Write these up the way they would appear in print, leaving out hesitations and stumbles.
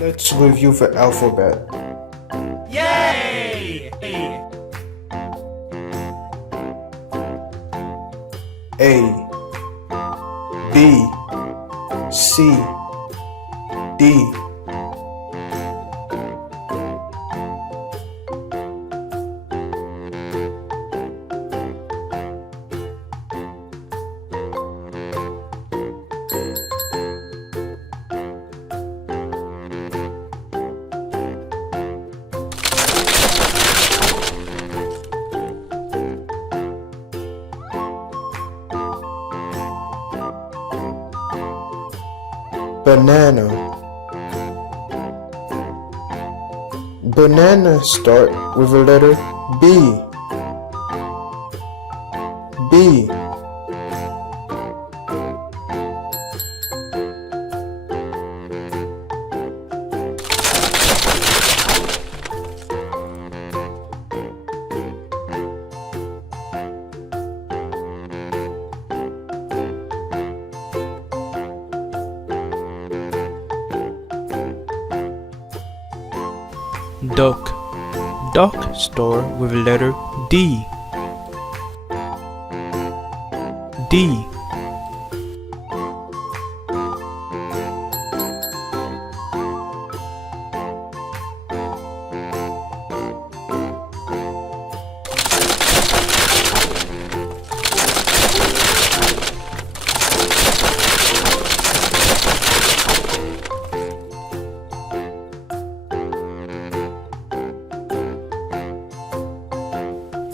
Let's review the alphabet. Yay! A, B, C, D. Banana. Banana start with the letter B. B. Duck. Duck start with the letter D. D.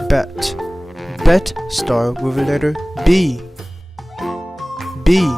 Bat. Bet start with the letter B. B.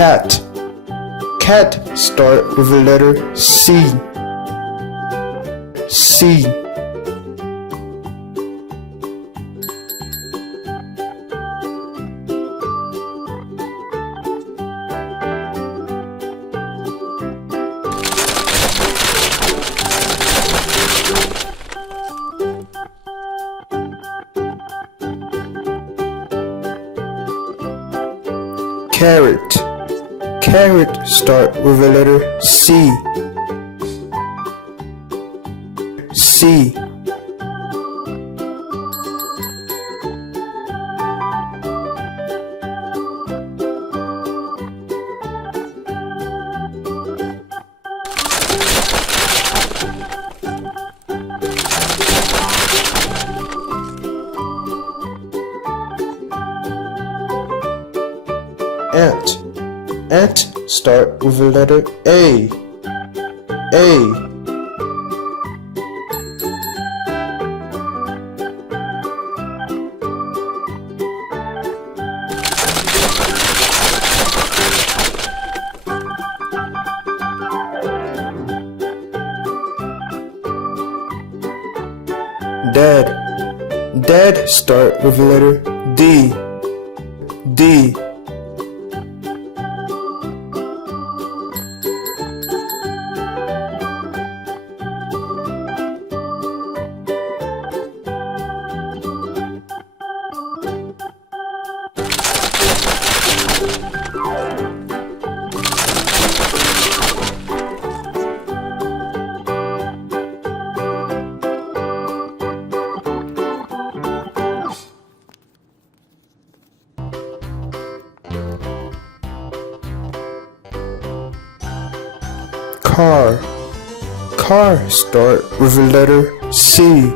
Cat. Cat start with the letter C. C. Carrot. Carrot start with the letter C. C. Ant. Ant start with the letter A. A. Dad. Dad start with the letter D. D. Car. Car start with the letter C.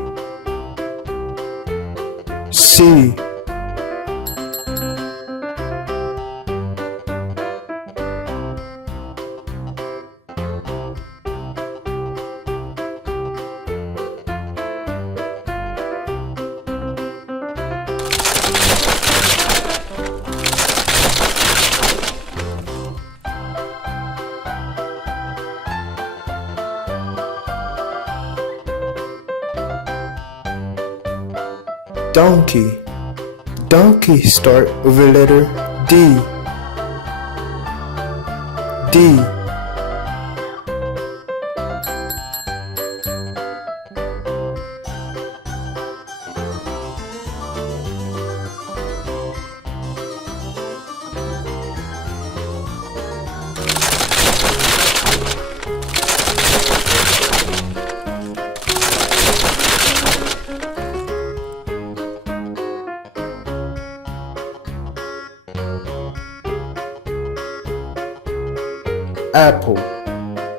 C. Donkey. Donkey start with the letter D. D. Apple.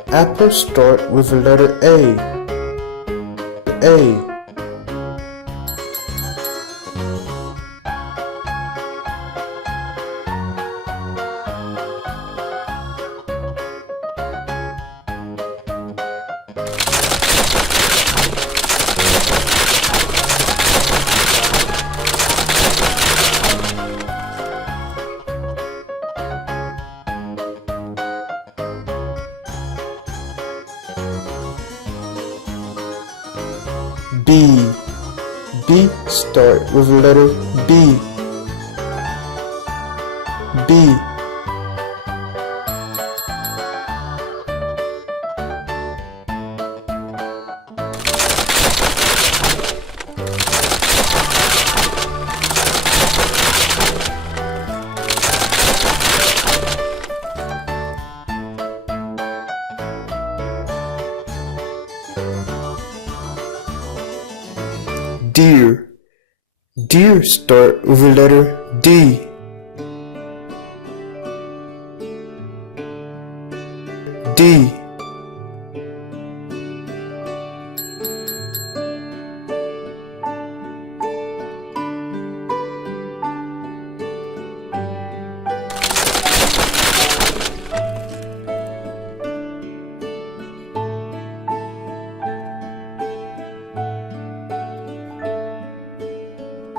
Apple start with the letter A. A. B. B start with the letter B. B. Deer. Deer start with the letter D. D.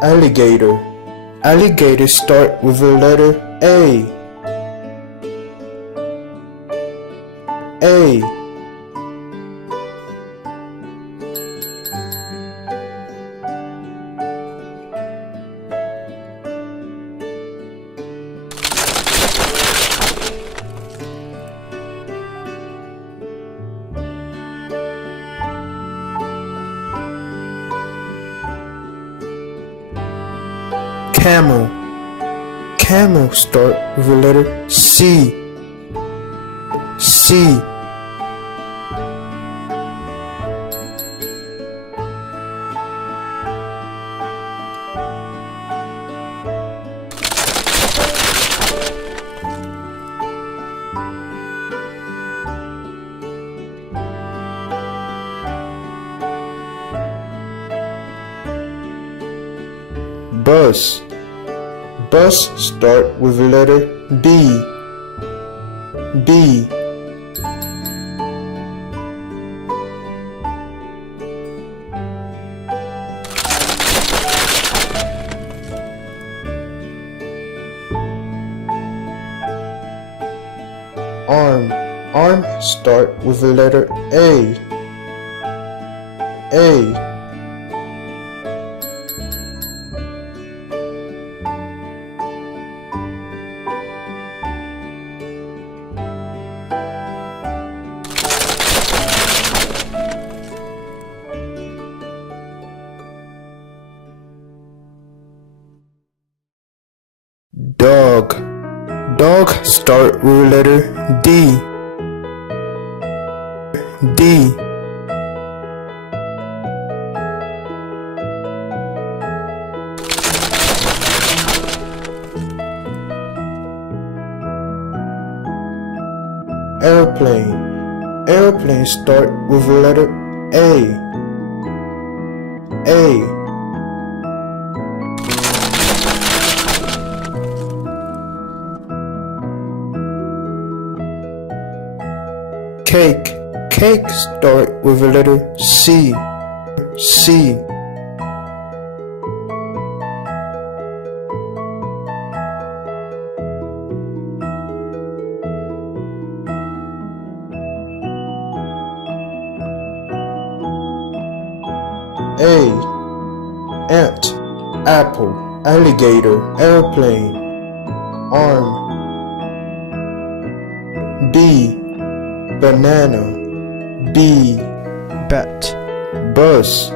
Alligator. Alligator start with the letter A. A. Camel. Camel start with the letter C. C. Bus. Bus start with the letter B. B. Arm. Arm start with the letter A. A. Dog. Dog start with the letter D. D. Airplane. Airplane start with the letter A. A. Cake. Cake start with the letter C. C. A. Ant. apple, alligator, airplane, arm. B, banana, B, bat, bus.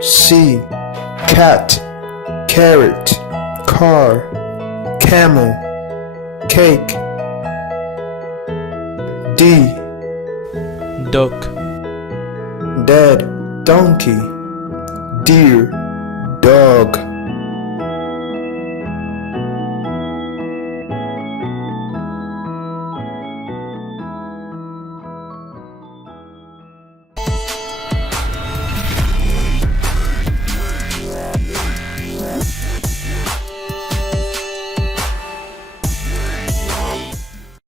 C, cat, carrot, car, camel, cake. D, duck, dad, donkey, deer, dog.